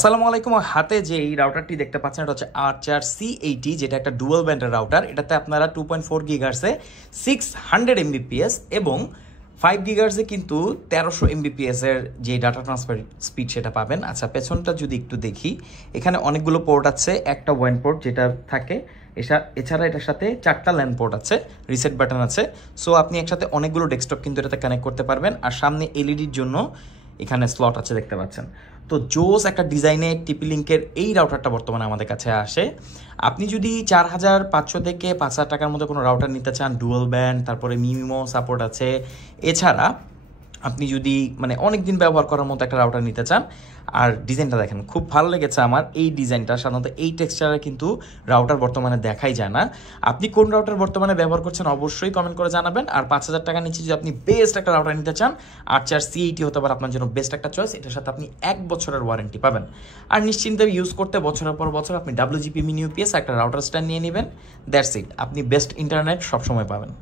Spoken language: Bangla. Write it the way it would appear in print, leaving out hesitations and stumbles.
আসসালামু আলাইকুম। হাতে যে এই রাউটারটি দেখতে পাচ্ছেন এটা হচ্ছে আর্চার C80, যেটা একটা ডুয়াল ব্যান্ডের রাউটার। এটাতে আপনারা 2.4 গিগার্সে 600 এমবিপিএস এবং 5 গিগার্সে কিন্তু 1300 এমবিপিএস এর যে ডাটা ট্রান্সফার স্পিড সেটা পাবেন। আচ্ছা, পেছনটা যদি একটু দেখি, এখানে অনেকগুলো পোর্ট আছে। একটা ওয়ান পোর্ট যেটা থাকে, এছাড়া এটার সাথে 4টা ল্যান্ড পোর্ট আছে, রিসেট বাটন আছে। সো আপনি একসাথে অনেকগুলো ডেস্কটপ কিন্তু এটাতে কানেক্ট করতে পারবেন। আর সামনে এলইডির জন্য এখানে স্লট আছে, দেখতে পাচ্ছেন। তো জোস একটা ডিজাইনে টিপি লিঙ্কের এই রাউটারটা বর্তমানে আমাদের কাছে আসে। আপনি যদি 4500 থেকে 5000 টাকার মধ্যে কোনো রাউটার নিতে চান, ডুয়াল ব্যান্ড, তারপরে মিমিমো সাপোর্ট আছে, এছাড়া আপনি যদি অনেক দিন ব্যবহার করার মতো একটা রাউটার নিতে চান, আর ডিজাইনটা দেখেন, খুব ভালো লেগেছে আমার এই ডিজাইনটা। সাধারণত এই টেক্সচারে কিন্তু রাউটার বর্তমানে দেখাই যায় না। আপনি কোন রাউটার বর্তমানে ব্যবহার করছেন অবশ্যই কমেন্ট করে জানাবেন। আর 5000 টাকা নিচে যদি আপনি বেস্ট একটা রাউটার নিতে চান, আর্চার C80 হতে পারে আপনার জন্য বেস্ট একটা চয়েস। এটার সাথে আপনি 1 বছরের ওয়ারেন্টি পাবেন। আর নিশ্চিন্তে ইউজ করতে বছরের পর বছর আপনি WGP মিনি ইউপিএস একটা রাউটার স্ট্যান্ড নিয়ে নেবেন। দ্যাটস ইট, আপনি বেস্ট ইন্টারনেট সবসময় পাবেন।